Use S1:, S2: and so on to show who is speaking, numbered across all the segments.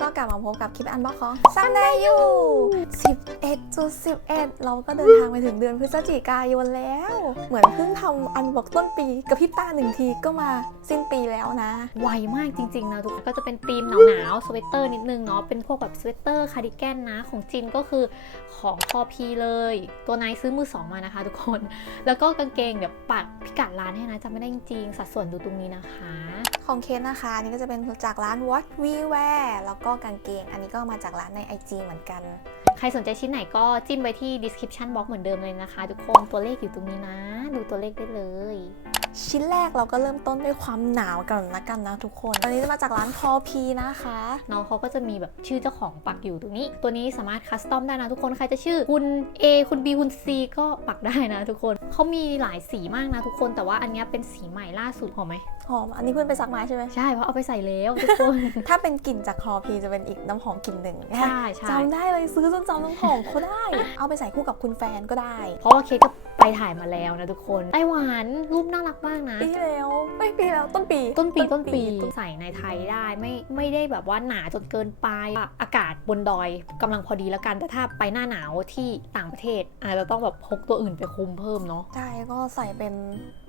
S1: ก็กลับมาพบกับคลิปอันบ็อกของซันไดยู11.11 เราก็เดินทางไปถึงเดือนพฤศจิกายนแล้ว เหมือนเพิ่งทำอันบ็อกต้นปีกับพริบตาหนึ่งทีก็มาสิ้นปีแล้วนะ
S2: ไวมากจริง ๆ นะทุกคนก็จะเป็นธีมหนาวๆสเวตเตอร์นิดนึงเนาะเป็นพวกแบบสเวตเตอร์คาร์ดิแกนนะของจินก็คือของพอพีเลย ตัวไนท์ซื้อมือสองมานะคะ ทุกคน แล้วก็กางเกงเดี๋ยวปักพิกัดร้านให้นะจำไม่ได้จริงๆสัดส่วนดูตรงนี้นะคะ
S1: ของเคสนะคะอันนี้ก็จะเป็นจากร้าน What We Wear แล้วก็กางเกง อันนี้ก็มาจากร้านใน IG เหมือนกัน
S2: ใครสนใจชิ้นไหนก็็จิ้มไปที่ description box เหมือนเดิมเลยนะคะ ทุกคนตัวเลขอยู่ตรงนี้นะ ดูตัวเลขได้เลย
S1: ชิ้นแรกเราก็เริ่มต้นด้วยความหนาวกันนะกันนะทุกคน อันนี้จะมาจากร้านพอพีนะคะ
S2: น้องเขาก็จะมีแบบชื่อเจ้าของปักอยู่ตรงนี้ ตัวนี้สามารถคัสตอมได้นะทุกคน ใครจะชื่อคุณ A คุณ B คุณ C ก็ปักได้นะทุกคน เขามีหลายสีมากนะทุกคน แต่ว่าอันเนี้ยเป็นสีใหม่ล่าสุดหอมไหม
S1: หอม อันนี้เพื่อนไปซักมาใช่ไหม
S2: ใช่ เพราะเอาไปใส่แล้วทุกคน
S1: ถ้าเป็นกลิ่นจากคอพีจะเป็นอีกน้ำหอมกลิ่นหนึ่ง
S2: ใช่ใช่
S1: จำได้เลยซื้อจนจำน้ำหอมเขาได้ เอาไปใส่คู่กับคุณแฟนก็ได้
S2: เพราะว่าเคสก็ ไปถ่ายมาแล้วนะทุกคนไต้หวันรูปน่ารักมากนะ
S1: ปีที่แล้วไม่ปีแล้วต้นปี
S2: ต้นปีต้นปี
S1: ต้น
S2: ใส่ในไทยได้ไม่ไม่ได้แบบว่าหนาจนเกินไปอากาศบนดอยกำลังพอดีแล้วกันแต่ถ้าไปหน้าหนาวที่ต่างประเทศอาจจะต้องแบบพกตัวอื่นไปคุมเพิ่มเนาะ
S1: ใช่ก็ใส่เป็น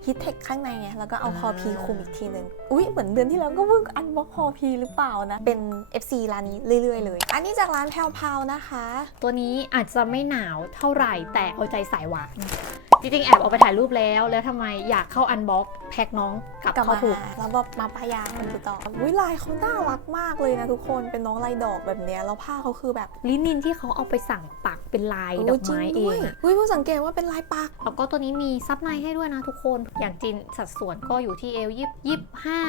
S1: ฮิตเทคข้างในไงแล้วก็เอา
S2: อ่า
S1: คอพีคุมอีกทีหนึ่งอุ้ยเหมือนเดือนที่แล้วก็เพิ่งอันบ็อกคอพีหรือเปล่านะ เป็น FC ร้านนี้เรื่อย ๆ เลย อันนี้จากร้านแพลวพาวนะคะ
S2: ตัวนี้อาจจะไม่หนาวเท่าไหร่แต่เอาใจสายหวานจริงๆ แอบเอาไปถ่ายรูปแล้ว แล้วทำไมอยากเข้าอันบ็อกแพ็คน้องกลับ
S1: กลับ
S2: เข้า
S1: มา
S2: ถูก
S1: หาแล้วแบบมาป้ายาคนติดต่ออุ้ยลายเขาน่ารักมากเลยนะทุกคนเป็นน้องลายดอกแบบเนี้ยแล้วผ้าเขาคือแบบ
S2: ลินินที่เขาเอาไปสั่งปักเป็นลายดอกไม้เอง
S1: ย
S2: อะ
S1: อุ้ยเพิ่งสังเกตว่าเป็นลายปัก
S2: แล้วก็ตัวนี้มีซับในให้ด้วยนะทุกคนอย่างจินสัดส่วนก็อยู่ที่เอลยี่ยี่ห้า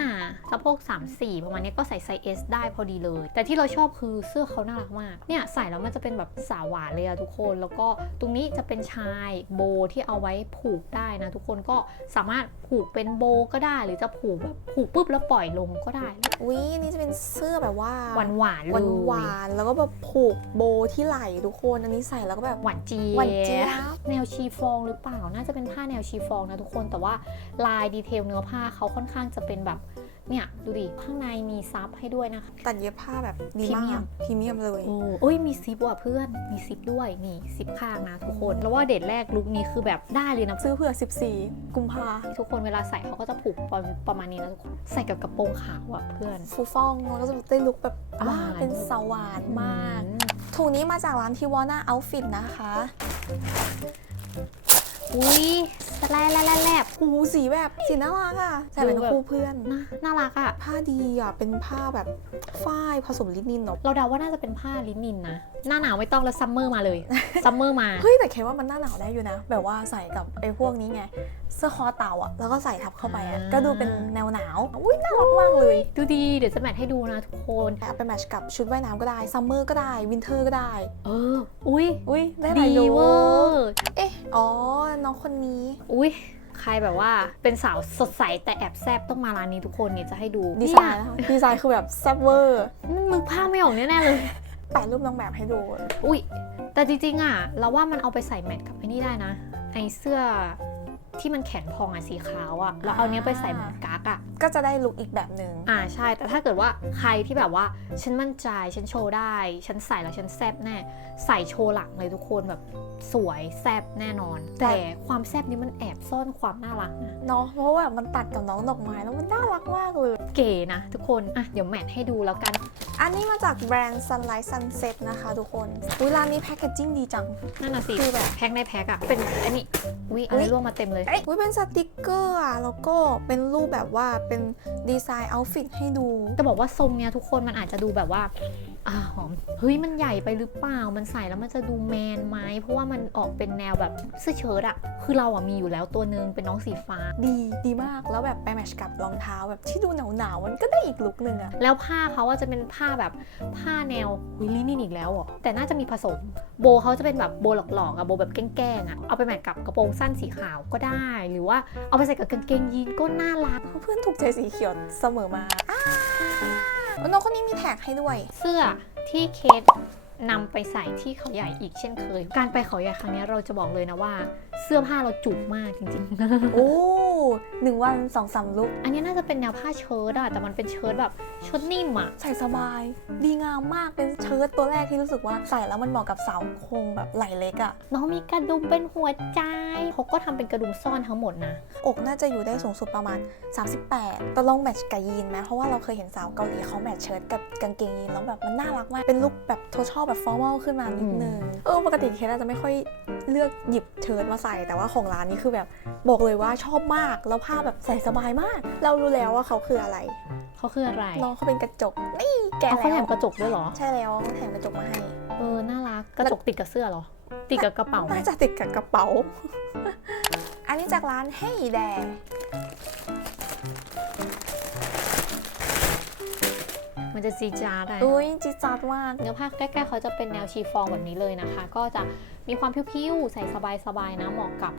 S2: สะโพกสามสี่ประมาณนี้ก็ใส่ไซส์ S ได้พอดีเลย แต่ที่เราชอบคือเสื้อเขาน่ารักมาก เนี่ยใส่แล้วมันจะเป็นแบบสาวหวานเลยอะทุกคน แล้วก็ตรงนี้จะเป็นชายโบที่เอาไว้ผูกได้นะทุกคนก็สามารถผูกเป็นโบก็ได้ หรือจะผูกแบบผูกปุ๊บแล้วปล่อยลงก็ได้
S1: อุ้ยอันนี่จะเป็นเสื้อแบบว่า
S2: หวานหวานๆ
S1: ห
S2: เล
S1: วาน
S2: ย
S1: หวานๆแล้วก็แบบผูกโบที่ไหล่ทุกคนอันนี้ใส่แล้วก็แบบ
S2: หวานเจี๊
S1: หวานเจี๊
S2: ย
S1: ย
S2: บบแนวชีฟองหรือเปล่าน่าจะเป็นผ้าแนวชีฟองนะทุกคนแต่ว่าลายดีเทลเนื้อผ้าเขาค่อนข้างจะเป็นแบบเนี่ยดูดิข้างในมีซับให้ด้วยนะคะ
S1: ตัดเย็บผ้าแบบดี
S2: พรี
S1: มา
S2: เมีย
S1: ก
S2: ม
S1: พรีเมียมเลย
S2: โอ้โอ้ยมีซิปว่ะเพื่อนมีซิปด้วยนี่ซิปข้างนะทุกคนแล้วว่าเด็ดแรกลุคนี้คือแบบได้เลยนะ
S1: ซื้อเผื่อ 14 กุมภา
S2: ทุกคนเวลาใส่เขาก็จะผูกประมาณนี้นะทุกคนใส่กับกระโปรงขาวอะเพื่อน
S1: ฟูฟ่องแล้วก็จะได้ลุคแบบ
S2: อ่า
S1: ว่าเป็นสาวหวานมากถุงนี้มาจากร้านทิวอน่าเอาฟิตนะคะ
S2: อุ้ยสแลบแลบแลบแลบ
S1: หูสีแบบสีน่ารักอะใส่เป็น
S2: ดูแบบ
S1: คู่เพื่อน
S2: น่าน่ารักอะ
S1: ผ้าดีอะ เป็นผ้าแบบฝ้ายผสมลินินเนาะ
S2: เราเดาว่าน่าจะเป็นผ้าลินินนะ หน้าหนาวไม่ต้องแล้วซัมเมอร์มาเลย ซัมเมอร์มา
S1: เฮ้ย แต่เคว่ามันหน้าหนาวได้อยู่นะ แบบว่าใส่กับไอ้พวกนี้ไง เสื้อคอเต่าอะ แล้วก็ใส่ทับเข้าไปอะ
S2: อ่า
S1: ก็ดูเป็นแนวหนาว อุ้ยน่ารักมากเลย
S2: ดูดี เดี๋ยวจะแมทให้ดูนะทุกคน
S1: เอาไปแมทช์กับชุดว่ายน้ำก็ได้ ซัมเมอร์ก็ได้ วินเทอร์ก็ได้
S2: เออ อุ้ย
S1: อุ้ยได้หลา
S2: ดี
S1: ยลุค
S2: เวอร์
S1: เอ๊ะ อ๋อน้องคนนี้
S2: อุ้ยใครแบบว่าเป็นสาวสดใสแต่แอบแซบต้องมาร้านนี้ทุกคนเนี่ยจะให้ดู
S1: ดีไซน์
S2: เย
S1: นะคะดีไซน์คือแบบแซ่บเวอร์
S2: มันมึกผ้าไม่ออกแน่ๆเลย
S1: แปะรูปนางแบบให้ดู
S2: อุ้ยแต่จริงๆอะ เราว่ามันเอาไปใส่แมทกับไอ้นี่ได้นะ ไอเสื้อ ที่มันแขนพองอะสีขาวอะแล้วเอาเนี้ยไปใส่เหมือนกั๊กอะ
S1: ก็จะได้ลุคอีกแบบหนึ่ง
S2: อ่าใช่ แต่ถ้าเกิดว่าใครที่แบบว่าฉันมั่นใจฉันโชว์ได้ ฉันใส่แล้วฉันแซบแน่ ใส่โชว์หลังเลยทุกคนแบบสวยแซบแน่นอน แต่ความแซบนี้มันแอบซ่อนความน่ารักนะ
S1: เนาะเพราะว่าแบบมันตัดกับน้องดอกไม้แล้วมันน่ารักมากเลย
S2: เก๋นะทุกคนอะเดี๋ยวแมทให้ดูแล้วกัน
S1: อันนี้มาจากแบรนด์ Sunlight Sunset นะคะ ทุกคนอุ้ยร้านนี้แพคเกจจิ้งดีจัง
S2: นั่นน่ะสิ
S1: คือแบบ
S2: แพ็คในแพ็คอะเป็นอันนี้วิอะไรร่วงมาเต็มเลย
S1: อุ้ยเป็นสติกเกอร์อะแล้วก็เป็นรูปแบบว่าเป็นดีไซน์เอาฟิตให้ดู
S2: จะบอกว่าทรงเนี้ยทุกคนมันอาจจะดูแบบว่า อ่าหอมเฮ้ยมันใหญ่ไปหรือเปล่า มันใส่แล้วมันจะดูแมนไหมเพราะว่ามันออกเป็นแนวแบบเสื้อเชิ้ตอะคือเราอะมีอยู่แล้วตัวนึงเป็นน้องสีฟ้า
S1: ดีดีมากแล้วแบบไปแมทช์กับรองเท้าแบบที่ดูหนาวหนาวๆมันก็ได้อีกลุคหนึ่งอะ
S2: แล้วผ้าเขาอะจะเป็นผ้าแบบผ้าแนววิลลี่นี่อีกแล้วเหรอแต่น่าจะมีผสมโบเขาจะเป็นแบบโบหลอกๆอะโบแบบแกล้งๆอะเอาไปแมทกับกระโปรงสั้นสีขาวก็ได้ หรือว่าเอาไปใส่กับกางเกงยีนก็น่ารัก
S1: เพื่อนถูกใจสีเขียวเสมอมาอ้า น้องคนนี้มีแท็กให้ด้วย
S2: เสื้อที่เคส นำไปใส่ที่เขาใหญ่อีกเช่นเคย การไปเขาใหญ่ครั้งนี้เราจะบอกเลยนะว่า เสื้อผ้าเราจุกมากจริงๆ
S1: โอ้หนึ่งวันสองสามลุก
S2: อันนี้น่าจะเป็นแนวผ้าเชิ้ตอะแต่มันเป็นเชิ้ตแบบเชิ้ตนิ่มอะ
S1: ใส่สบาย ดีงามมากเป็นเชิ้ตตัวแรกที่รู้สึกว่าใส่แล้วมันเหมาะกับสาวโครงแบบไหล่เล็กอะ
S2: น้องมีกระดุมเป็นหัวใจเขาก็ทำเป็นกระดุมซ่อนทั้งหมดนะ
S1: อกน่าจะอยู่ได้สูงสุดประมาณ 38แต่ลองแมทช์กับยีนไหมเพราะว่าเราเคยเห็นสาวเกาหลีเขาแมทช์เชิ้ตกับกางเกงยีนแล้วแบบมันน่ารักมากเป็นลุคแบบโทชอลแบบฟอร์มอลขึ้นมานิดนึงเออปกติเคสอาจจะไม่ค่อยเลือกหยิบเชิ้ตมาใส่ แต่ว่าของร้านนี้คือแบบบอกเลยว่าชอบมากแล้วผ้าแบบใส่สบายมาก เรารู้แล้วว่าเขาคืออะไร
S2: เขาคืออะไร
S1: น้องเขาเป็นกระจกนี่แกะ
S2: เอาเขาแถ
S1: แล้
S2: ม
S1: ว
S2: กระจกด้วยเหรอ
S1: ใช่แล้วแถมกระจกมาให้
S2: เออน่ารักกระจกติดกับเสื้อเหรอ ติดกับกระเป๋าไหม
S1: น่าจะติดกับกระเป๋า อันนี้จากร้านเฮยแด
S2: จะซีจาร์ดอะ
S1: อุ้ยจีดจัดมาก
S2: เนื้อผ้าใกล้ๆเขาจะเป็นแนวชีฟองแบบนี้เลยนะคะ ก็จะ มีความพิ้วๆใส่สบายๆนะเหมาะกับ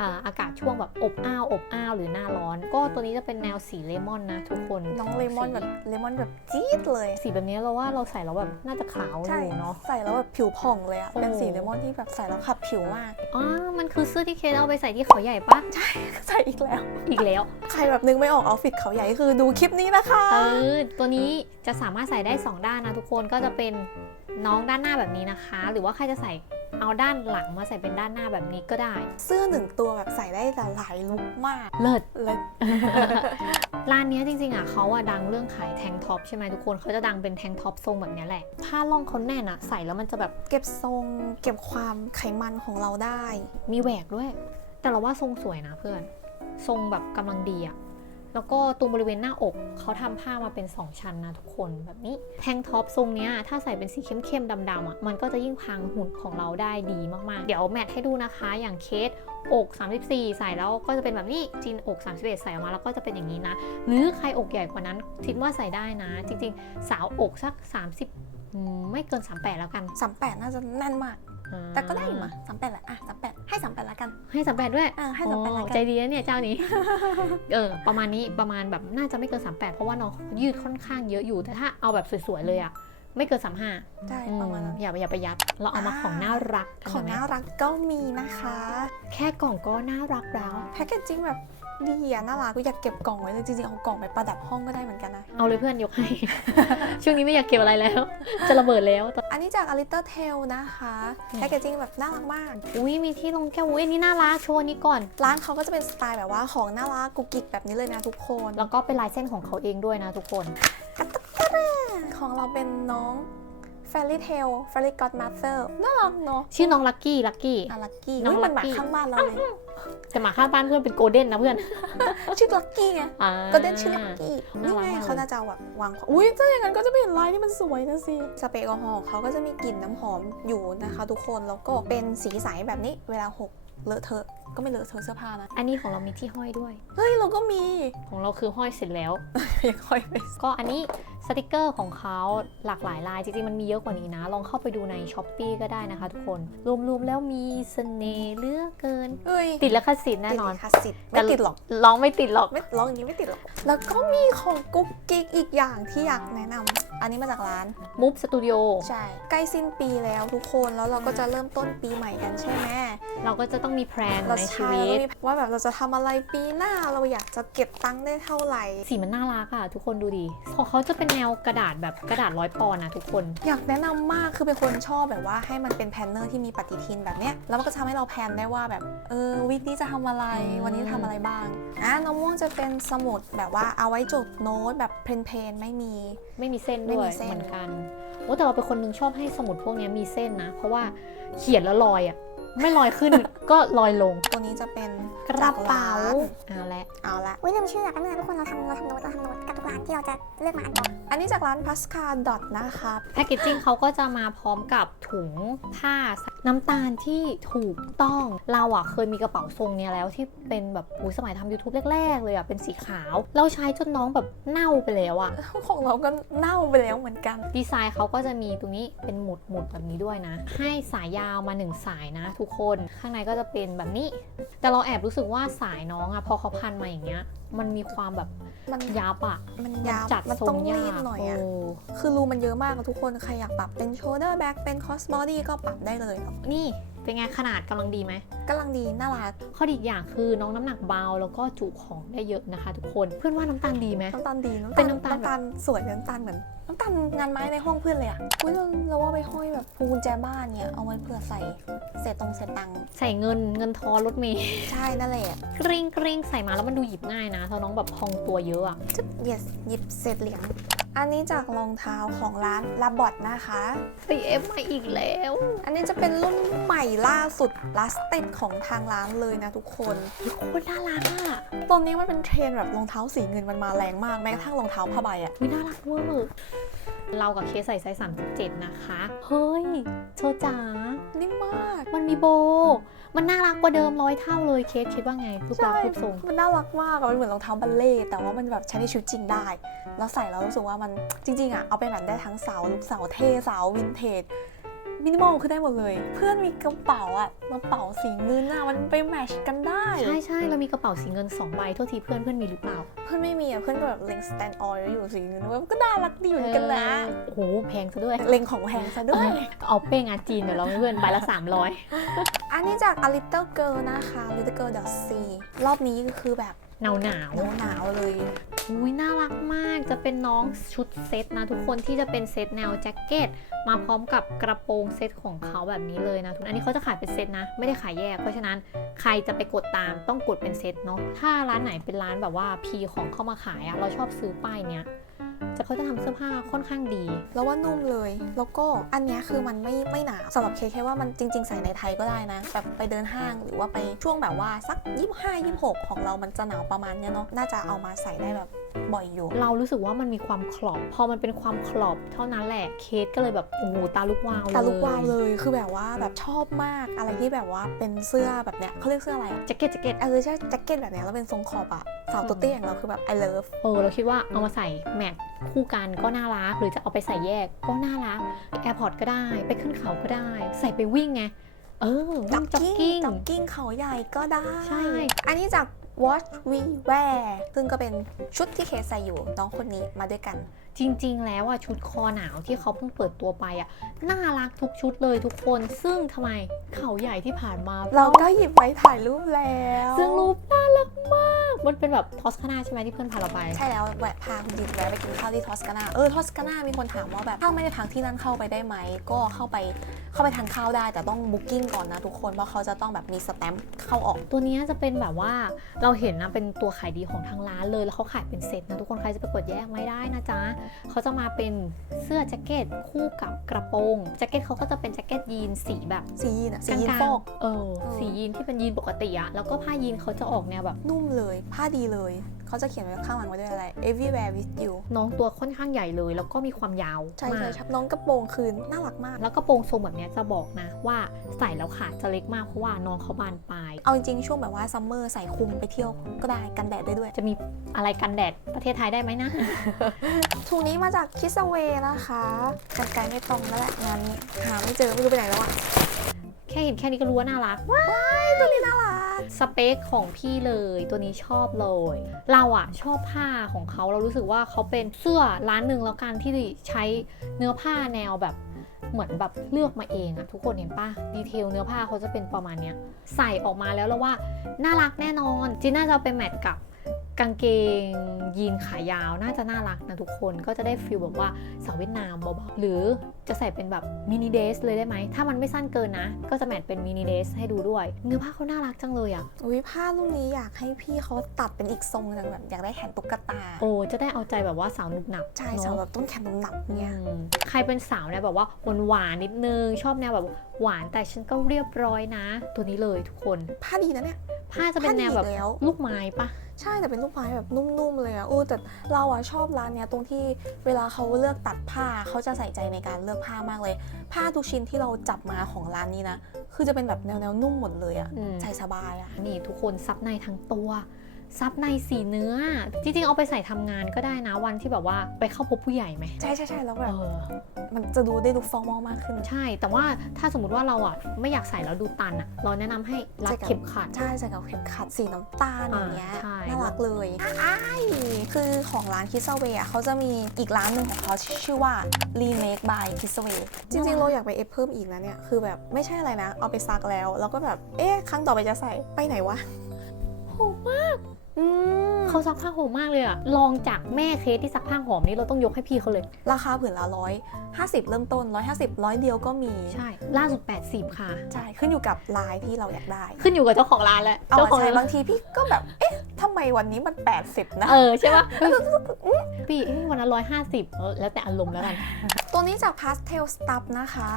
S2: อ่าอากาศช่วงแบบอบอ้าวอบอ้าวหรือหน้าร้อน ก็ตัวนี้จะเป็นแนวสีเลมอนนะทุกคน
S1: น้องเลมอนแบบเลมอนแบบจี๊ดเลย
S2: สีแบบนี้เราว่าเราใส่แล้วแบบน่าจะขาวอ
S1: ใช่
S2: ยู่เนาะ
S1: ใส่แล้วแบบผิวผ่องเลยอะ
S2: โอ้
S1: เป็นสีเลมอนที่แบบใส่แล้วขับผิวมาก
S2: อ๋อมันคือเสื้อที่เคสเอาไปใส่ที่เขาใหญ่ปะ
S1: ใส่อีกแล้ว
S2: อีกแล้ว
S1: ใครแบบนึกไม่ออกออฟฟิศเขาใหญ่คือดูคลิปนี้นะคะ
S2: เออตัวนี้จะสามารถใส่ได้ 2 ด้านนะทุกคนก็จะเป็นน้องด้านหน้าแบบนี้นะคะ หรือว่าใครจะใส่ เอาด้านหลังมาใส่เป็นด้านหน้าแบบนี้ก็ได้
S1: เสื้อหนึ่งตัวแบบใส่ได้หลายลุคมาก
S2: เลิศ
S1: เลย
S2: ร้านเนี้ยจริงๆอะเขาอะดังเรื่องขายแทงท็อปใช่ไหมทุกคนเขาจะดังเป็นแทงท็อปทรงแบบเนี้ยแหละ ผ้าล่องเขาแน่นอะใส่แล้วมันจะแบบ
S1: เก็บทรงเก็บความไขมันของเราได้
S2: มีแหวกด้วย แต่เราว่าทรงสวยนะเพื่อน ทรงแบบกำลังดีอะ แล้วก็ตรงบริเวณหน้าอกเขาทำผ้ามาเป็น 2 ชั้นนะทุกคนแบบนี้แทงท็อปทรงเนี้ยถ้าใส่เป็นสีเข้มๆดำๆอะมันก็จะยิ่งพังหุ่นของเราได้ดีมากๆ เดี๋ยวแมทให้ดูนะคะอย่างเคสอก 34 ใส่แล้วก็จะเป็นแบบนี้จีนอก 31 ใส่ออกมาแล้วก็จะเป็นอย่างนี้นะ หรือใครอกใหญ่กว่านั้นคิดว่าใส่ได้นะ จริง ๆ สาวอกสัก 30 ไม่เกิน 38 แล้วกัน
S1: 38 น่าจะแน่นมาก แต่ก็ได้อยู่มา38แหละอะ38ให้38ละกัน
S2: ให้38ด้วย
S1: อะให้
S2: อ๋
S1: 38ละ
S2: อ
S1: กั
S2: ใจ
S1: น
S2: ดีนะเนี่ยเจ้านี้ เออ ประมาณนี้ประมาณแบบน่าจะไม่เกิน38เพราะว่าน้องยืดค่อนข้างเยอะอยู่แต่ถ้าเอาแบบสวยๆเลยอะไม่เกิน35
S1: ใช่
S2: อืม
S1: ประมาณนั้น
S2: อย่าอย่าไปยัด เราเอามา
S1: อ่า
S2: ของน่ารักกัน
S1: ของ
S2: ไหม
S1: น่ารักก็มีนะคะ
S2: แค่กล่องก็น่ารักแล้ว
S1: แพคเกจจิ้งแบบ ดีอะน่ารักกูอยากเก็บกล่องไว้เลยจริงๆเอากล่องไปประดับห้องก็ได้เหมือนกันนะ
S2: เอาเลยเพื่อนยกให้ ช่วงนี้ไม่อยากเก็บอะไรแล้ว จะระเบิดแล้ว
S1: อันนี้จาก A Little Tail นะคะ
S2: อืม
S1: แพคเกจจิ้งแบบน่ารักมาก
S2: อุ้ยมีที่ลงแก้วอุ้ยอันนี้น่ารักโชว์อันนี้ก่อน
S1: ร้านเขาก็จะเป็นสไตล์แบบว่าของน่ารักกุกกิกแบบนี้เลยนะทุกคน
S2: แล้วก็เป็นลายเส้นของเขาเองด้วยนะทุกคน
S1: ของเราเป็นน้อง Fairy Tail Fairy Godmother น่ารักเนาะ
S2: ชื่อน้องลักกี้ลักกี้
S1: อะลักกี้
S2: น้อง
S1: เฮ้ยมันหมา
S2: Lucky
S1: ข้างบ้านเราเลย
S2: แต่หมาข้างบ้านเพื่อนเป็นโกลเด้นนะเพื่อน
S1: ชื่อลักกี้ไง
S2: อ่า
S1: ก็เด่นชื่อลักกี้
S2: น่า
S1: นี่
S2: รัก
S1: ไง
S2: มากเลย
S1: เขาน่าจะแบบวางอุ้ยถ้าอย่างนั้นก็จะไม่เห็นลายที่มันสวยนะสิสเปรย์แอลกอฮอล์เขาก็จะมีกลิ่นน้ำหอมอยู่นะคะทุกคนแล้วก็เป็นสีใสแบบนี้เวลาหกเลอะเทอะก็ไม่เลอะเทอะเสื้อผ้านะ
S2: อันนี้ของเรามีที่ห้อยด้วย
S1: เฮ้ยเราก็มี
S2: ของเราคือห้อยเสร็จแล้ว
S1: ยังค่อยไป
S2: ก็อันนี้สติกเกอร์ของเขาหลากหลายลายจริงๆมันมีเยอะกว่านี้นะ ลองเข้าไปดูใน s h อ p e e ก็ได้นะคะทุกคน รวมๆแล้วมีเสน่ห์เหลือกเกิน
S1: เอ้ย
S2: ติดและคสิทธิ์แน่นอน
S1: ติดลิขสิทธิ์ไม่ติดหรอก
S2: ร้องไม่ติดหรอก
S1: ไม่ร้องอย่างนี้ไม่ติดหรอก แล้วก็มีของกุ๊กกิ๊กอีกอย่างที่อยากแนะนำอันนี้มาจากร้าน
S2: มูฟสตูดิโอ
S1: ใช่ใกล้สิ้นปีแล้วทุกคนแล้วเราก็จะเริ่มต้นปีใหม่กันใช่ไหม
S2: เราก็จะต้องมีแพลน
S1: เรา
S2: ในชี
S1: ใช่
S2: วิ
S1: เรา
S2: ต
S1: มีว่าแบบเราจะทำอะไรปีหน้าเราอยากจะเก็บตังค์ได้เท่าไหร่
S2: สีมันน่ารักอะทุกคนดูดิของเขาจะเป็นแนวกระดาษแบบกระดาษร้อยปอนด์นะทุกคน
S1: อยากแนะนำมากคือเป็นคนชอบแบบว่าให้มันเป็นแพลนเนอร์ที่มีปฏิทินแบบเนี้ยแล้วมันก็ทำให้เราแพลนได้ว่าแบบเออวิกนี้จะทำอะไร
S2: อืม
S1: วันนี้ทำอะไรบ้างอะน้องม่วงจะเป็นสมุดแบบว่าเอาไว้จดโน้ตแบบเพลนๆไม่มี
S2: ไม่มีเส้น
S1: ไม่
S2: ด้ว
S1: มี
S2: ย
S1: เส้น
S2: เหมือนกันโอ้แต่เราเป็นคนหนึงชอบให้สมุดพวกเนี้ยมีเส้นนะ เพราะว่าเขียนแล้วลอยอะ ไม่ลอยขึ้น ก็ลอยลง
S1: ตัวนี้จะเป็น
S2: กระเป๋า
S1: จกร้น
S2: เอาละ
S1: เอาละ
S3: อุ้ยลืมชื่ออะแป๊บนึงนะทุกคนเราทำเราทำโน้ตเราทำโน้ตกับทุกร้านที่เราจะเลือกมาอันก่อน
S1: อันนี้จากร้านพัสคาดอทนะคะ
S2: แพคเกจจิ้งเขาก็จะมาพร้อมกับถุงผ้าน้ำตาลที่ถูกต้องเราอะเคยมีกระเป๋าทรงเนี้ยแล้วที่เป็นแบบอุยสมัยทำ YouTube แรก ๆ เลยอะเป็นสีขาว เราใช้จนน้องแบบเน่าไปแล้วอะ
S1: ของเราก็เน่าไปแล้วเหมือนกัน
S2: ดีไซน์เขาก็จะมีตรงนี้เป็นหมุดหมุดแบบนี้ด้วยนะ ให้สายยาวมาหนึ่งสายนะ ทุกคน ข้างในก็จะเป็นแบบนี้ แต่เราแอบรู้สึกว่าสายน้องอะพอเขาพันมาอย่างเงี้ย มันมีความแบบ
S1: มัน
S2: ยับอะ
S1: มัน
S2: มัน
S1: ยาว
S2: จัด
S1: มัน
S2: ทร
S1: ต้องง
S2: ยา
S1: รีด
S2: ก
S1: หน่อย
S2: โอ้
S1: อะคือรูมันเยอะมากอะทุกคนใครอยากปรับเป็น shoulder back เป็น cross body ก็ปรับได้เลย
S2: นี่เป็นไงขนาดกำลังดีไหม
S1: กำลังดีน่ารัก
S2: ข้อดีอีกอย่างคือน้องน้ำหนักเบาแล้วก็จุของได้เยอะนะคะ ทุกคนเพื่อนว่าน้ำตาลดีไหม
S1: น้ำตาลดีน้ำ
S2: เป็
S1: ตาล
S2: นน้ำตาล
S1: น้ำตาล สวยน้ำตาลเหมือนน้ำตาลงานไม้ในห้องเพื่อนเลยอะอุ้ยเราเราว่าไปห้อยแบบพวงกุญแจบ้านเนี่ยเอาไว้เผื่อใส่เศษตรงเศษตังค์
S2: ใส่เงินเงินทอนรถเมย์
S1: ใช่นั่นแหละ
S2: กริ้งกริ้งใส่มาแล้วมันดูหยิบง่ายนะถ้าน้องแบบพองตัวเยอะอะ
S1: จึ๊บ yes หยิบเศษเหรียญอันนี้จากรองเท้าของร้านลาบอ t นะคะ
S2: ไปเอฟมาอีกแล้ว
S1: อันนี้จะเป็นรุ่นใหม่ล่าสุด last step ของทางร้านเลยนะทุกคน
S2: โคตรน่ารักอะ
S1: ตอนนี้มันเป็นเทรนด์แบบรองเท้าสีเงินมันมาแรงมากแม้กระทั่งรองเท้าผ้าใบอะ
S2: วิน่ารักเวอร์เรากับเคสใส่ไซส์37 นะคะ เฮ้ยเธอจ๋า
S1: นิ่มมาก
S2: มันมีโบ มันน่ารักกว่าเดิมร้อยเท่าเลยเคสคิดว่าไงรูปลักษณ์รูปทรง
S1: มันน่ารักมากอะมันเหมือนรองเท้าบัลเล่ต์แต่ว่ามันแบบใช้ในชีวิตจริงได้ แล้วใส่แล้วรู้สึกว่ามันจริงๆอะเอาไปแบบได้ทั้งสาวลุคสาวเท่สาววินเทจ มินิมอลคือได้หมดเลย เพื่อนมีกระเป๋าอะกระเป๋าสีเงินอะมันไปแมทชกันได้
S2: ใช่ใช่เรามีกระเป๋าสีเงิน2ใบโทษทีเพื่อนเพื่อนมีหรือเปล่า
S1: เพื่อนไม่มีอะเพื่อนก็แบบเล็งสแตนด์ออยอยู่สีเงินเว้ยมันก็น่ารักดีเหมือนกันนะ
S2: โอ้โหแพงซะด้วย
S1: เล็งของแพงซะด้วย
S2: เอาเป้งอาจีนเดี๋ยวเราให้เพื่อนใบละ300
S1: อันนี้จาก A Little Girl นะคะ Little Girl c รอบนี้ก็คือแบบ
S2: หนาวหนาว
S1: หนาวๆเลย
S2: อุ้ยน่ารักมากจะเป็นน้องชุดเซตนะทุกคนที่จะเป็นเซตแนวแจ็คเก็ตมาพร้อมกับกระโปรงเซตของเขาแบบนี้เลยนะทุกคนอันนี้เขาจะขายเป็นเซตนะ ไม่ได้ขายแยก เพราะฉะนั้นใครจะไปกดตามต้องกดเป็นเซตเนาะถ้าร้านไหนเป็นร้านแบบว่าพีของเข้ามาขายอะเราชอบซื้อป้ายเนี้ยจะเขาจะทำเสื้อผ้าค่อนข้างดี
S1: แล้วว่านุ่มเลย แล้วก็อันเนี้ยคือมันไม่ไม่หนาวสำหรับเคแค่ว่ามันจริง ๆ ใส่ในไทยก็ได้นะ แบบไปเดินห้างหรือว่าไปช่วงแบบว่าสัก 25 26 ของเรามันจะหนาวประมาณเนี้ยเนาะ น่าจะเอามาใส่ได้แบบ บ่อยอยู่
S2: เรารู้สึกว่ามันมีความคลอบ พอมันเป็นความคลอบเท่านั้นแหละ เคสก็เลยแบบโอ้โหตาลุกวาวเลย
S1: ตาลุกวาวเลย คือแบบว่าแบบชอบมากอะไรที่แบบว่าเป็นเสื้อแบบเนี้ยเขาเรียกเสื้ออะไรอะ
S2: แจ็คเก็ตแจ็คเก็ต
S1: เออใช่แจ็คเก็ตแบบเนี้ยแล้วเป็นทรงขอบอะสาวตัวเตี้ยอย่างเราคือแบบ I love
S2: เออเราคิดว่าเอามาใส่แมทคู่กันก็น่ารัก หรือจะเอาไปใส่แยกก็น่ารักแอร์พอร์ตก็ได้ ไปขึ้นเขาก็ได้ ใส่ไปวิ่งไงเออวิ่งจ็อกกิ้ง
S1: จ็อกกิ้งเขาใหญ่ก็ได้
S2: ใช่
S1: อันนี้จาก What We Wear ซึ่งก็เป็นชุดที่เคสใส่อยู่น้องคนนี้มาด้วยกัน
S2: จริงๆ แล้วอะชุดคอหนาวที่เขาเพิ่งเปิดตัวไปอะน่ารักทุกชุดเลยทุกคนซึ่งทำไมเขาใหญ่ที่ผ่านมา
S1: เราก็หยิบไว้ถ่ายรูปแล้ว
S2: ซึ่งรูปน่ารักมาก มันเป็นแบบทอสคานาใช่ไหมที่เพื่อนพาเราไป
S1: ใช่แล้วแวะพาคุณดินแวะไปกินข้าวที่ทอสกานาเออทอสกานามีคนถามว่าแบบถ้าไม่ได้พักที่นั่นเข้าไปได้ไหม ก็เข้าไปเข้าไปทานข้าวได้แต่ต้องบุ๊กิ้งก่อนนะทุกคนเพราะเขาจะต้องแบบมีสแตมป์เข้าออก
S2: ตัวเนี้ยจะเป็นแบบว่าเราเห็นนะเป็นตัวขายดีของทางร้านเลยแล้วเขาขายเป็นเซตนะทุกคนใครจะไปกดแยกไม่ได้นะจ๊ะเขาจะมาเป็นเสื้อแจ็คเก็ตคู่กับกระโปรงแจ็คเก็ตเขาก็จะเป็นแจ็คเก็ตยีนสีแบบ
S1: สียีนอะสี
S2: กลาง
S1: ยีน
S2: ๆ
S1: ฟอก
S2: เออ
S1: เออ
S2: สียีนที่เป็นยีนปกติอะแล้วก็ผ้ายีนเขาจะออกแนวแบบ
S1: นุ่มเลย ผ้าดีเลย เขาจะเขียนไว้ข้างหลังไว้ด้วยอะไร everywhere with you
S2: น้องตัวค่อนข้างใหญ่เลย แล้วก็มีความยาว
S1: ใช่
S2: มา
S1: ใช่
S2: ก
S1: ครับน้องกระโปรงคืนน่ารักมาก
S2: แล้วกระโปรงทรงแบบเนี้ยจะบอกนะว่าใส่แล้วขาจะเล็กมากเพราะว่าน้องเขาบานปลาย
S1: เอาจริงๆช่วงแบบว่าซัมเมอร์ใส่คลุมไปเที่ยวก็ได้กันแดดได้ด้วย
S2: จะมีอะไรกันแดดประเทศไทยได้ไหมนะ
S1: ถุงนี้มาจากคิสเวนะคะกันไกลไม่ตรงแล้วแหละงานนี้หาไม่เจอไม่รู้ไปไหนแล้วอะ
S2: แค่เห็นแค่นี้ก็รู้ว่าน่ารัก
S1: ตัวนี้น่ารัก
S2: สเปคของพี่เลยตัวนี้ชอบเลย เราอะชอบผ้าของเขาเรารู้สึกว่าเขาเป็นเสื้อร้านหนึ่งแล้วกันที่ใช้เนื้อผ้าแนวแบบเหมือนแบบเลือกมาเองอะทุกคนเห็นปะดีเทลเนื้อผ้าเขาจะเป็นประมาณเนี้ย ใส่ออกมาแล้วแล้วว่าน่ารักแน่นอนจีน่าจะเอาไปแมทกับ กางเกงยีนขายาวน่าจะน่ารักนะทุกคนก็จะได้ฟีลแบบว่าสาวเวียดนามเบาๆหรือจะใส่เป็นแบบมินิเดสเลยได้ไหม ถ้ามันไม่สั้นเกินนะ ก็จะแมทเป็นมินิเดสให้ดูด้วย เนื้อผ้าเขาน่ารักจังเลยอะ
S1: อุ้ยผ้ารุ่นนี้อยากให้พี่เขาตัดเป็นอีกทรงหนึงแบบอยากได้แขนตุ๊กตา
S2: โอ้จะได้เอาใจแบบว่าสาวหนุบหนับ
S1: ใช่
S2: เนอะ
S1: สาวแบบต้นแขนหนับๆเนี่ย
S2: อืมใครเป็นสาวเนี่ยแบบว่าหวานหวานๆนิดนึง ชอบแนวแบบหวานแต่ฉันก็เรียบร้อยนะ ตัวนี้เลยทุกคน
S1: ผ้าดีนะเนี่ย
S2: ผ้าจะเป็นแนวแบบ
S1: ผ้าดีแล้ว
S2: ลูกไม้ปะ
S1: ใช่แต่เป็นลูกไม้แบบนุ่มๆเลยอะอู้แต่เราอะชอบร้านเนี้ยตรงที่เวลาเขาเลือกตัดผ้าเขาจะใส่ใจในการเลือกผ้ามากเลย ผ้าทุกชิ้นที่เราจับมาของร้านนี้นะ คือจะเป็นแบบแนวๆนุ่มหมดเลยอะ
S2: อืม
S1: ใส่สบายอะ
S2: นี่ทุกคนซับในทั้งตัว ซับในสีเนื้อ จริงๆ เอาไปใส่ทำงานก็ได้นะวันที่แบบว่าไปเข้าพบผู้ใหญ่ไหม
S1: ใช่ใช่ใช่แล้วแบ
S2: เอบอ
S1: มันจะดูได้ดูฟอร์มอลมากขึ้น
S2: ใช่ แต่ว่าถ้าสมมติว่าเราอะไม่อยากใส่แล้วดูตันอะ เราแนะนำให้รัด
S1: ใช่ครับ
S2: เข็มขัด
S1: ใช่ใส่กับเข็มขัดสีน้ำตาลอย่างเงี้ย
S2: อ่าใช่
S1: น่ารักเลยอ้ายคือของร้านคิสเวอะเขาจะมีอีกร้านหนึ่งของเขาชื่อว่า Remake by k i s w a y จริงๆ เราอยากไปเอฟเพิ่มอีกนะเนี่ย คือแบบไม่ใช่อะไรนะ เอาไปซักแล้ว แล้วก็แบบ เอ๊ะ ครั้งต่อไปจะใส่ไปไหนวะ
S2: หอมมาก
S1: อืม
S2: เขาซักผ้าหอมมากเลยอะลองจากแม่เคสที่ซักผ้าหอมนี่เราต้องยกให้พี่เขาเลย
S1: ราคาผืนละร้อยห้าสิบเริ่มต้นร้อยห้าสิบร้อยเดียวก็มี
S2: ใช่ ล่าสุด 80 ค่ะ
S1: ใช่ ขึ้นอยู่กับลายที่เราอยากได้
S2: ขึ้นอยู่กับเจ้าของร้านแหละ
S1: เอา
S2: เจ้า
S1: มา
S2: ของ
S1: ใช้
S2: ร้าน
S1: บางทีพี่ก็แบบ เอ๊ะทำไมวันนี้มัน 80 นะ
S2: เออ ใช่ปะพี่เอ้ยวันละร้อยห้าสิบแล้วแต่อารมณ์แล้วกัน
S1: ตัวนี้จาก Pastel Stuff นะคะ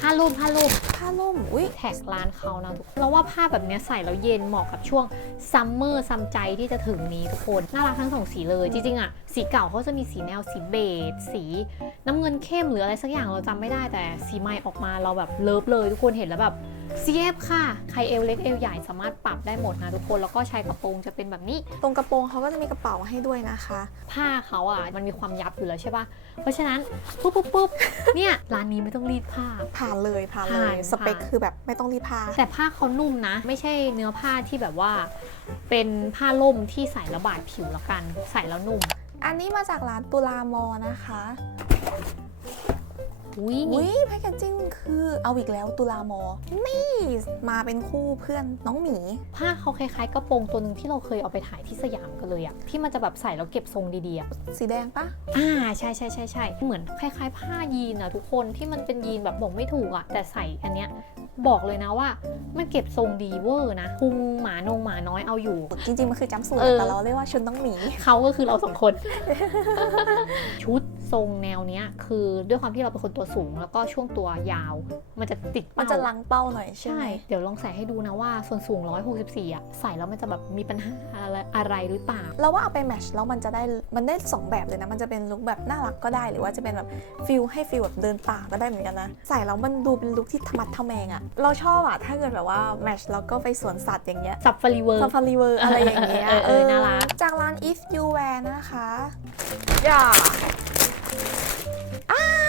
S2: ผ้าลุ่มผ้าลุ่ม
S1: ผ้าล่มอุ้ย
S2: แท็กร้านเขานะทุกคนเราว่าผ้าแบบเนี้ยใส่แล้วเย็นเหมาะกับช่วงซัมเมอร์ซัมใจที่จะถึงนี้ทุกคน น่ารักทั้งสองสีเลย จริงๆอะสีเก่าเขาจะมีสีแนวสีเบจสีน้ำเงินเข้มหรืออะไรสักอย่างเราจำไม่ได้แต่สีใหม่ออกมาเราแบบเลิฟเลยทุกคนเห็นแล้วแบบ CF ค่ะ ใครเอวเล็กเอวใหญ่สามารถปรับได้หมดนะทุกคน แล้วก็ใช้กระโปรงจะเป็นแบบนี้
S1: ตรงกระโปรงเขาก็จะมีกระเป๋ามาให้ด้วยนะคะ
S2: ผ้าเขาอะมันมีความยับอยู่แล้วใช่ปะเพราะฉะนั้นปุ๊บปุ๊บปุ๊บเนี่ยร้านนี้ไม่ต้องรีดผ้า
S1: ผ่านเลยผ่านเล
S2: ผ่ายน
S1: สเปค
S2: ผ่าน
S1: คือแบบไม่ต้องรีดผ้า
S2: แต่ผ้าเขานุ่มนะ ไม่ใช่เนื้อผ้าที่แบบว่า เป็นผ้าล่มที่ใส่แล้วบาดผิวแล้วกัน ใส่แล้วนุ่ม
S1: อันนี้มาจากร้านตุลามอนะคะ
S2: อุ้ย
S1: อุ้ยแพคเกจจิ้งคือเอาอีกแล้วตุลามอนี่มาเป็นคู่เพื่อนน้องหมี
S2: ผ้าเขาคล้ายๆกระโปรงตัวหนึ่งที่เราเคยเอาไปถ่ายที่สยามกันเลยอะที่มันจะแบบใส่แล้วเก็บทรงดีๆอะ
S1: สีแดงปะ
S2: อ่าใช่ใช่ใช่ใช่เหมือนคล้ายๆ ผ้ายีนอะทุกคนที่มันเป็นยีนแบบบอกไม่ถูกอะแต่ใส่อันเนี้ยบอกเลยนะว่ามันเก็บทรงดีเวอร์นะพุงหมานงหมาน้อยเอาอยู่
S1: จริงๆ มันคือจัมป์สูท
S2: เออ
S1: แต่เราเรียกว่าชุดน้องหมี
S2: เขาก็คือเราสองคน ชุด ทรงแนวเนี้ยคือด้วยความที่เราเป็นคนตัวสูง แล้วก็ช่วงตัวยาว มันจะติด
S1: มัน
S2: เป้า
S1: จะลังเป้าหน่อยใช่
S2: ใช่
S1: ไหม
S2: เดี๋ยวลองใส่ให้ดูนะว่าส่วนสูง 164อะใส่แล้วมันจะแบบมีปัญหาอะไรอะไรหรือเปล่า
S1: เราว่าเอาไปแมทช์แล้วมันจะได้มันได้สองแบบเลยนะ มันจะเป็นลุคแบบน่ารักก็ได้ หรือว่าจะเป็นแบบฟิลให้ฟิลแบบเดินป่าก็ได้เหมือนกันนะ ใส่แล้วมันดูเป็นลุคที่ธรรมัดทะแมงอะเราชอบอะถ้าเกิดแบบว่าแมทช์แล้วก็ไปสวนสัตว์อย่างเงี้ย
S2: สับฟลีเวอร์
S1: ซาฟารีเวอร์อะไรอย่างเงี้ย
S2: เออเออน่ารัก
S1: จากร้าน if you wear นะคะอ ย่าอ้าย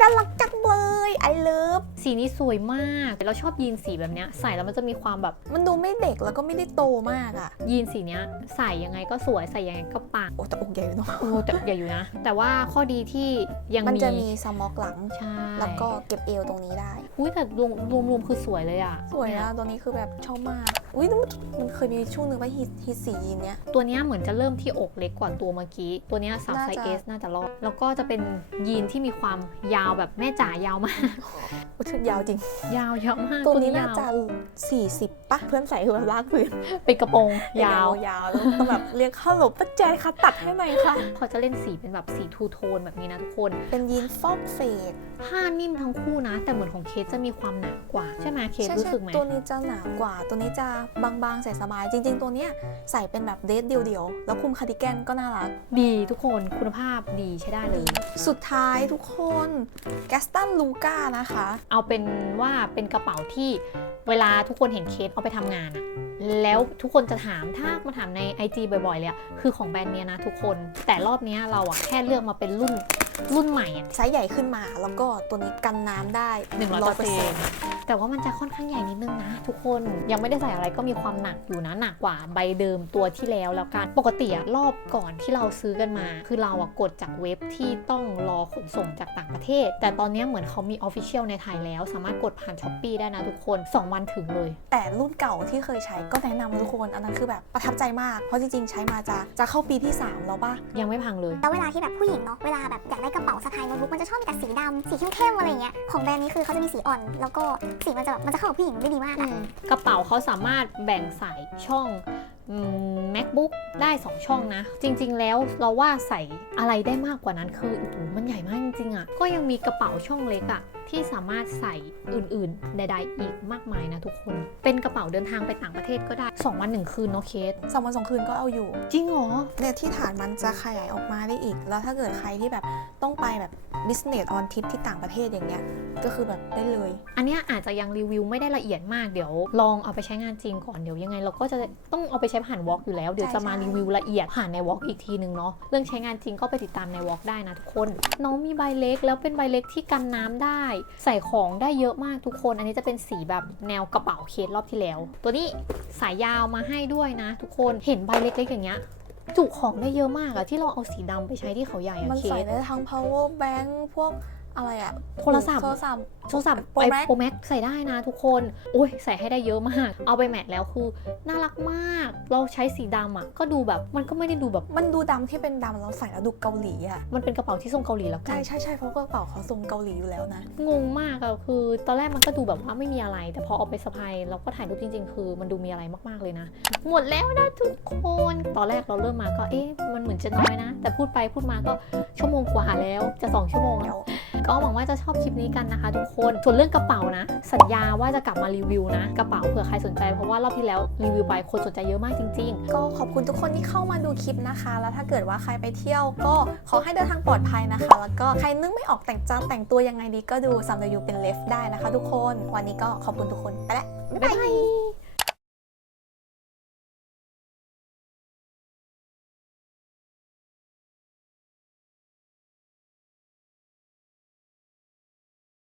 S1: น่ารักจังเลย I love
S2: สีนี้สวยมากเราชอบยีนสีแบบเนี้ยใส่แล้วมันจะมีความแบบ
S1: มันดูไม่เด็กแล้วก็ไม่ได้โตมากอะ
S2: ยีนสีเนี้ยใส่ยังไงก็สวยใส่ยังไงก็ปัง
S1: โอ้แต่อกใหญ่อยู่เนาะ
S2: โอ้แต่อย่าอยู่นะ แต่ว่าข้อดีที่ยัง
S1: มัน
S2: มี
S1: จะมีสมอกหลัง
S2: ใช่
S1: แล้วก็เก็บเอวตรงนี้ได้
S2: อุ้ยแต่รวมรวมรวมคือสวยเลยอะ
S1: สวยนะตัวนี้คือแบบชอบมากอุ้ยมันเคยมีช่วงหนึงว่าฮิตฮิตสียีนเนี้ย
S2: ตัวเนี้ยเหมือนจะเริ่มที่อกเล็กกว่าตัวเมื่อกี้ ตัวเนี้ยสาวไซ
S1: น่าจะ
S2: เอสน่าจะรอดแล้วก็จะเป็นยีนที่มีความยาวแบบแม่จ๋ายาวมาก
S1: อุ้ยชุดยาวจริง
S2: ยาวเยอะมาก
S1: ตัวนี้น่าจะ
S2: ยว
S1: 40ปะเพื่อนใส่คือแบบลากพื้น
S2: เป็นกระโปรงยาว
S1: ยาวแล้วต้องแบบเรียกฮัลโหลป้าแจนคะตัดให้หน่อยค่ะ
S2: เขาจะเล่นสีเป็นแบบสีทูโทนแบบนี้นะทุกคน
S1: เป็นยีนฟอกเฟด
S2: ผ้านิ่มทั้งคู่นะ แต่เหมือนของเคสจะมีความหนากว่า ใช่ไหมเคส
S1: ใช่
S2: รู้
S1: ใช่
S2: สึกไหม
S1: ตัวนี้จะหนากว่า ตัวนี้จะบางๆใส่สบาย จริง ๆ ตัวเนี้ยใส่เป็นแบบเดทเดียวๆ แล้วคลุมคาร์ดิแกนก็น่ารัก
S2: ดีทุกคนคุณภาพดีใช้ได้เลย
S1: สุดท้ายทุกคนแกสตันลูก้านะคะ
S2: เอาเป็นว่าเป็นกระเป๋าที่เวลาทุกคนเห็นเคสเอาไปทำงานอะแล้วทุกคนจะถามถ้ามาถามใน IG บ่อยๆเลยอะคือของแบรนด์เนี้ยนะทุกคน แต่รอบเนี้ยเราอะแค่เลือกมาเป็นรุ่น รุ่นใหม่อะ
S1: ไซส์ใหญ่ขึ้นมา แล้วก็ตัวนี้กันน้ำได้
S2: หนึ่งร้อยเปอร์เซ็นต์แต่ว่ามันจะค่อนข้างใหญ่นิดนึงนะ ทุกคนยังไม่ได้ใส่อะไรก็มีความหนักอยู่นะหนักกว่าใบเดิมตัวที่แล้วแล้วกันปกติอะรอบก่อนที่เราซื้อกันมา คือเราอะกดจากเว็บที่ต้องรอขนส่งจากต่างประเทศ แต่ตอนเนี้ยเหมือนเขามีออฟฟิเชียลในไทยแล้ว สามารถกดผ่านช้อปปีได้นะทุกคน 2 วันถึงเลย
S1: แต่รุ่นเก่าที่เคยใช้ก็แนะนำทุกคน อันนั้นคือแบบประทับใจมาก เพราะจริงๆ ใช้มาจะจะเข้าปีที่ 3 แล้วป่ะ
S2: ยังไม่พังเลย
S3: แล้วเวลาที่แบบผู้หญิงเนาะ เวลาแบบอยากได้กระเป๋าสะพายโน้ตบุ๊กมันจะชอบมีแต่สีดำสีเข้มๆอะไรเงี้ยของแบรนด์นี้คือเขาจะมีสีอ่อน แล้วก็สีมันจะแบบมันจะเข้ากับผู้หญิงได้ดีมากอะ
S2: กระเป๋าเขาสามารถแบ่งสายช่องอืม macbook ได้ 2 ช่องนะ จริง ๆ แล้วเราว่าใส่อะไรได้มากกว่านั้นคือโอ้โหมันใหญ่มากจริงๆอะ่ะก็ยังมีกระเป๋าช่องเล็กอะ่ะที่สามารถใส่อื่นๆ ใดๆ อีกมากมายนะทุกคน เป็นกระเป๋าเดินทางไปต่างประเทศก็ได้ 2 วันหนึ่งคืนเนาะเคส
S1: สองวันสองคืนก็เอาอยู่
S2: จริงเหรอ
S1: เนี่ยที่ฐานมันจะขยายออกมาได้อีก แล้วถ้าเกิดใครที่แบบต้องไปแบบ business on trip ที่ต่างประเทศอย่างเงี้ย ก็คือแบบได้เลย
S2: อันเนี้ยอาจจะยังรีวิวไม่ได้ละเอียดมาก เดี๋ยวลองเอาไปใช้งานจริงก่อน เดี๋ยวยังไงเราก็จะต้องเอาไปใช้ผ่านวอล์กอยู่แล้ว เดี๋ยวจะมา
S1: ใช่
S2: รีวิวละเอียดผ่านในวอล์กอีกทีนึงเนาะเรื่องใช้งานจริงก็ไปติดตามในวอล์กได้นะทุกคน น้องมีใบเล็กแล้วเป็นใบเล็กที่กันน้ำได้ ใส่ของได้เยอะมากทุกคน อันนี้จะเป็นสีแบบแนวกระเป๋าเคสรอบที่แล้ว ตัวนี้สายยาวมาให้ด้วยนะ ทุกคนเห็นใบเล็กๆอย่างเงี้ยจุของได้เยอะมากอะที่เราเอาสีดำไปใช้ที่เขาใหญ่อะ
S1: มัน
S2: เค
S1: ใส่ได้ทั้ง power bank พวก อะไรอะ
S2: โทรศัพท์
S1: โทรศัพท์
S2: โทรศัพท์
S1: Pro
S2: ไอ
S1: Max
S2: โปรแม็กใส่ได้นะทุกคนโอ้ยใส่ให้ได้เยอะมาก เอาไปแมทแล้วคือ น่ารักมาก เราใช้สีดำอะก็ดูแบบมันก็ไม่ได้ดูแบบ
S1: มันดูดำที่เป็นดำแล้วใส่แล้วดูเกาหลีอะ
S2: มันเป็นกระเป๋าที่ทรงเกาหลีแล้วกั
S1: ใช่
S2: น
S1: ใช่ใช่เพราะกระเป๋าเขาทรงเกาหลีอยู่แล้วนะ
S2: งงมากอะคือตอนแรกมันก็ดูแบบว่าไม่มีอะไร แต่พอเอาไปสะพายแล้วก็ถ่ายรูปจริงๆ คือมันดูมีอะไรมากๆเลยนะ หมดแล้วนะทุกคน ตอนแรกเราเริ่มมาก็เอ๊ะมันเหมือนจะน้อยนะ แต่พูดไปพูดมาก็ชั่วโมงกว่าแล้วจะสองชั่วโมงแล้ว ก็หวังว่าจะชอบคลิปนี้กันนะคะ ทุกคน ส่วนเรื่องกระเป๋านะ สัญญาว่าจะกลับมารีวิวนะ กระเป๋าเผื่อใครสนใจ เพราะว่ารอบที่แล้วรีวิวไปคนสนใจเยอะมากจริง ๆ
S1: ก็ขอบคุณทุกคนที่เข้ามาดูคลิปนะคะ แล้วถ้าเกิดว่าใครไปเที่ยว ก็ขอให้เดินทางปลอดภัยนะคะ แล้วก็ใครนึกไม่ออกแต่งจะแต่งตัวยังไงดีก็ดูซัมเดยูเป็นเลฟได้นะคะ ทุกคน วันนี้ก็ขอบคุณทุกคนไปแล้ว
S2: บ๊ายบาย